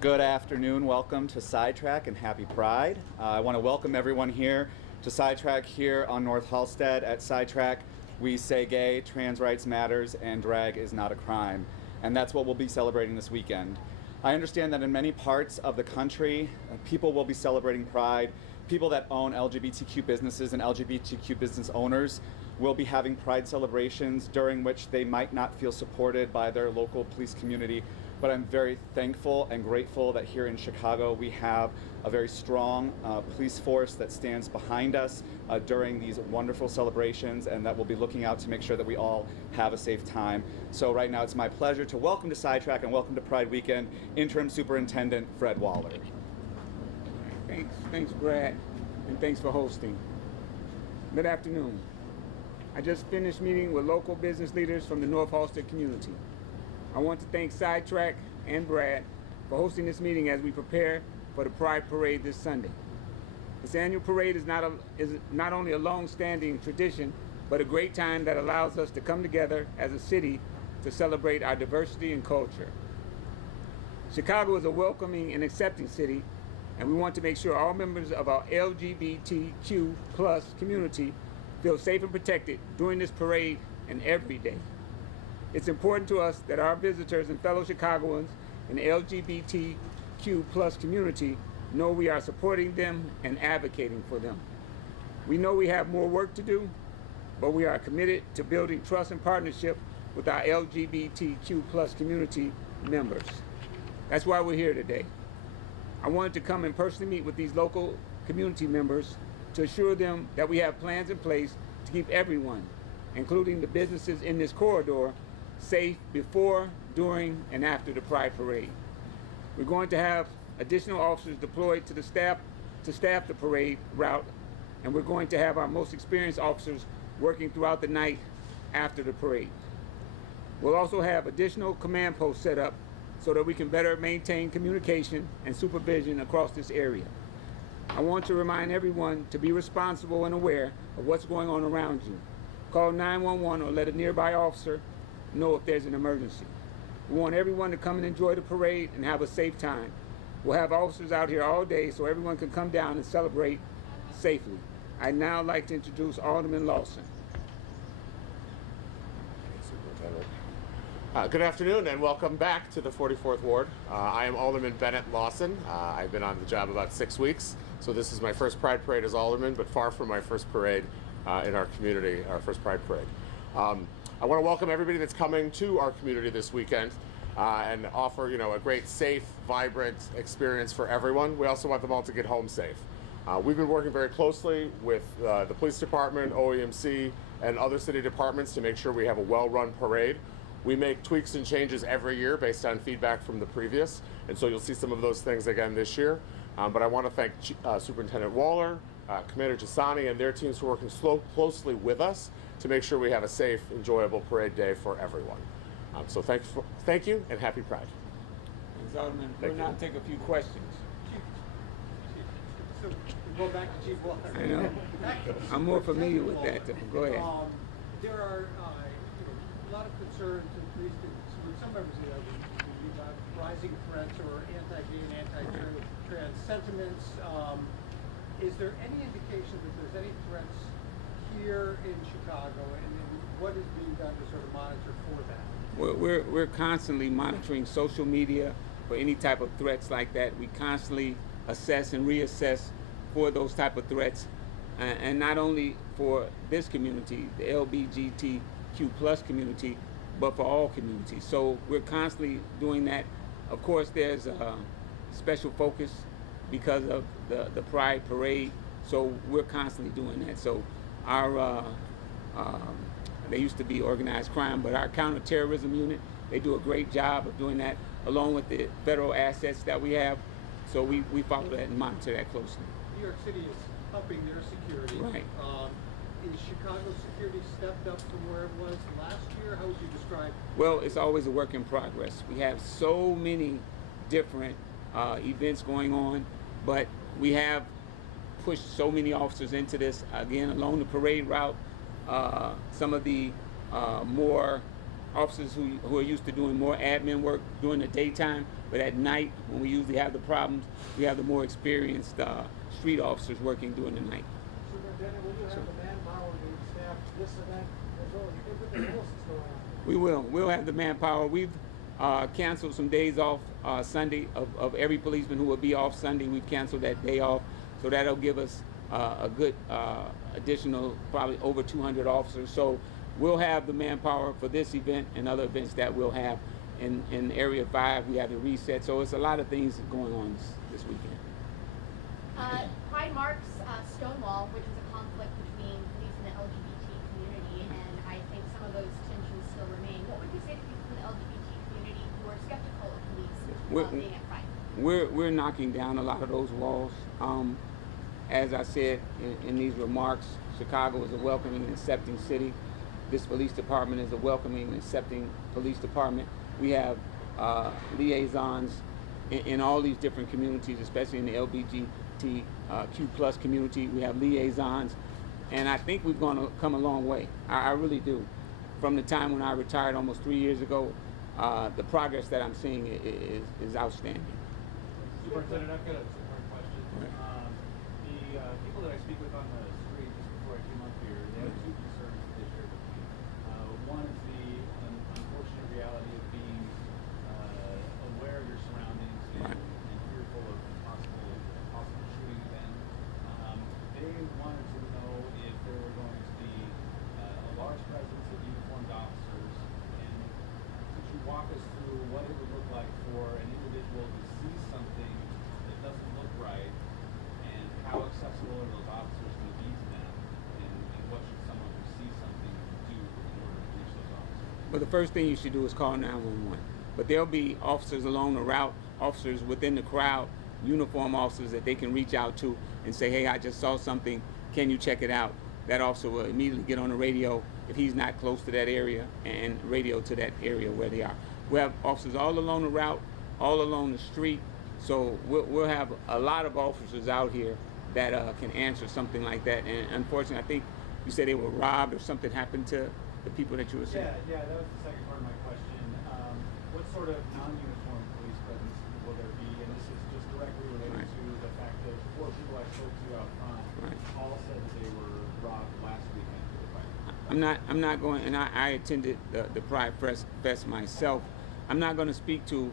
Good afternoon. Welcome to Sidetrack and Happy Pride. I want to welcome everyone here to Sidetrack here on North Halsted. At Sidetrack, we say gay, trans rights matters, and drag is not a crime. And that's what we'll be celebrating this weekend. I understand that in many parts of the country, people will be celebrating Pride. People that own LGBTQ businesses and LGBTQ business owners will be having Pride celebrations during which they might not feel supported by their local police community. But I'm very thankful and grateful that here in Chicago we have a very strong police force that stands behind us during these wonderful celebrations, and that will be looking out to make sure that we all have a safe time. So right now it's my pleasure to welcome to Sidetrack and welcome to Pride Weekend, Interim Superintendent Fred Waller. Thanks Brad, and thanks for hosting. Good afternoon. I just finished meeting with local business leaders from the North Halsted community. I want to thank Sidetrack and Brad for hosting this meeting as we prepare for the Pride Parade this Sunday. This annual parade is not only a long-standing tradition, but a great time that allows us to come together as a city to celebrate our diversity and culture. Chicago is a welcoming and accepting city, and we want to make sure all members of our LGBTQ+ community feel safe and protected during this parade and every day. It's important to us that our visitors and fellow Chicagoans in the LGBTQ+ community know we are supporting them and advocating for them. We know we have more work to do, but we are committed to building trust and partnership with our LGBTQ+ community members. That's why we're here today. I wanted to come and personally meet with these local community members to assure them that we have plans in place to keep everyone, including the businesses in this corridor, safe before, during, and after the Pride Parade. We're going to have additional officers deployed to staff the parade route, and we're going to have our most experienced officers working throughout the night after the parade. We'll also have additional command posts set up so that we can better maintain communication and supervision across this area. I want to remind everyone to be responsible and aware of what's going on around you. Call 911 or let a nearby officer know if there's an emergency. We want everyone to come and enjoy the parade and have a safe time. We'll have officers out here all day so everyone can come down and celebrate safely. I'd now like to introduce Alderman Lawson. Good afternoon and welcome back to the 44th Ward. I am Alderman Bennett Lawson. I've been on the job about 6 weeks, so this is my first Pride Parade as Alderman, but far from my first parade in our community, our first Pride Parade. I want to welcome everybody that's coming to our community this weekend and offer, a great, safe, vibrant experience for everyone. We also want them all to get home safe. We've been working very closely with the police department, OEMC, and other city departments to make sure we have a well-run parade. We make tweaks and changes every year based on feedback from the previous, and so you'll see some of those things again this year. But I want to thank Superintendent Waller, Commander Gisani, and their teams for working closely with us to make sure we have a safe, enjoyable parade day for everyone. So thank you, and happy Pride. Thanks, Alderman. We'll now take a few questions. So go back to Chief Waller. I know. I'm more familiar with that. Go ahead. There are a lot of concerns, at least with some members of the LGBT, about rising threats or anti-gay and anti-trans sentiments. Is there any indication that there's any threats here in Chicago, and what is being done to sort of monitor for that? We're constantly monitoring social media for any type of threats like that. We constantly assess and reassess for those type of threats, and not only for this community, the LGBTQ+ community, but for all communities. So we're constantly doing that. Of course, there's a special focus because of the Pride Parade, so we're constantly doing that. So our they used to be organized crime, but our counterterrorism unit, they do a great job of doing that, along with the federal assets that we have. So we follow that and monitor that closely. New York City is upping their security. Right. Is Chicago's security stepped up from where it was last year? How would you describe it? Well, it's always a work in progress. We have so many different events going on, but we have pushed so many officers into this. Again, along the parade route, some of the more officers who are used to doing more admin work during the daytime, but at night, when we usually have the problems, we have the more experienced street officers working during the night. Superintendent, will you have the manpower to staff this event as well as everything else that's going on? We will. We'll have the manpower. We've canceled some days off Sunday of every policeman who will be off Sunday. We've canceled that day off, so that'll give us a good additional, probably over 200 officers. So we'll have the manpower for this event and other events that we'll have. In Area 5, we have the reset. So it's a lot of things going on this weekend. Pride marks Stonewall, which is a conflict between police and the LGBT community, and I think some of those tensions still remain. What would you say to people in the LGBT community who are skeptical of police being at Pride? We're knocking down a lot of those walls. As I said in these remarks, Chicago is a welcoming and accepting city. This police department is a welcoming and accepting police department. We have liaisons in all these different communities, especially in the LGBTQ plus community. We have liaisons, and I think we've come a long way. I really do. From the time when I retired almost 3 years ago, the progress that I'm seeing is outstanding. Superintendent, I've got a two-part question. Right. The people that I speak with on the street just before I came up here, they have two concerns that they shared with me. One is the unfortunate reality of being aware of your surroundings and fearful of possible shooting event. They wanted to know if there were going to be a large presence of uniformed officers, and could you walk us through what it would look like for an individual to see something that doesn't look right, and how accessible are those officers going to be to them, and what should someone who sees something do in order to reach those officers? Well, the first thing you should do is call 911. But there'll be officers along the route, officers within the crowd, uniform officers that they can reach out to and say, hey, I just saw something, can you check it out? That officer will immediately get on the radio if he's not close to that area and radio to that area where they are. We have officers all along the route, all along the street, so we'll have a lot of officers out here that can answer something like that. And unfortunately, I think you said they were robbed or something happened to the people that you were saying. Yeah, that was the second part of my question. What sort of non-uniform police presence will there be? And this is just directly related to the fact that 4 people I spoke to out front all said that they were robbed last weekend for the fight. I'm not going, and I attended the Pride Fest myself. I'm not going to speak to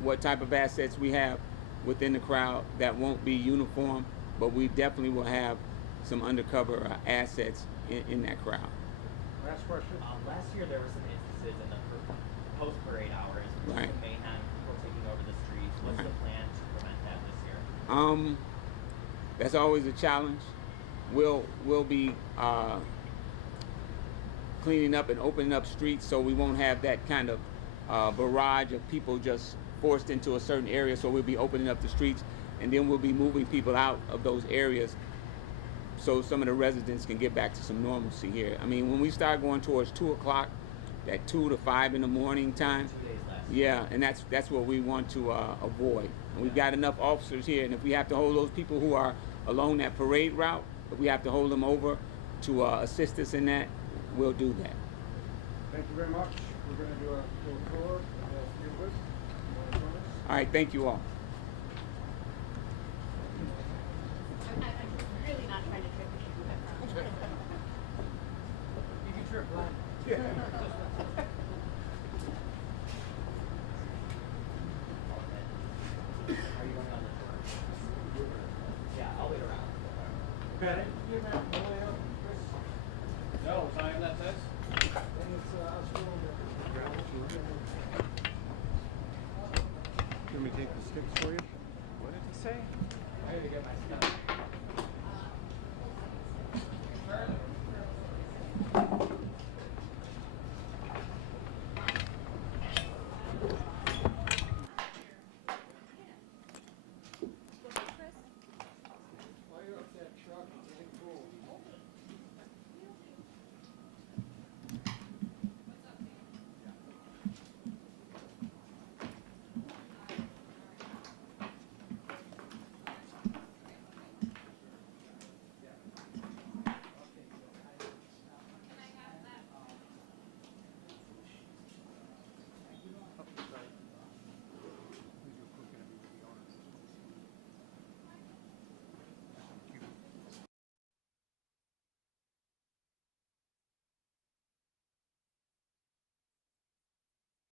what type of assets we have within the crowd that won't be uniform, but we definitely will have some undercover assets in that crowd. Last question. Last year there were some instances in the post-parade hours, Right. some mayhem, people taking over the streets. What's the plan to prevent that this year? That's always a challenge. We'll be cleaning up and opening up streets so we won't have that kind of barrage of people just forced into a certain area. So we'll be opening up the streets, and then we'll be moving people out of those areas so some of the residents can get back to some normalcy here. I mean, when we start going towards 2 o'clock, that 2 to 5 in the morning time, 2 days left. yeah, and that's what we want to avoid. And we've got enough officers here, and if we have to hold those people who are along that parade route, if we have to hold them over to assist us in that, we'll do that. Thank you very much. We're going to do a tour of your booth. You want to join us? All right, thank you all. I'm really not trying to trick you, but You can trip, Glenn. Are you going on the tour? Yeah, I'll wait around. Bennett, you have that way up, Chris? No, sign that says? And it's us Can we take the sticks for you?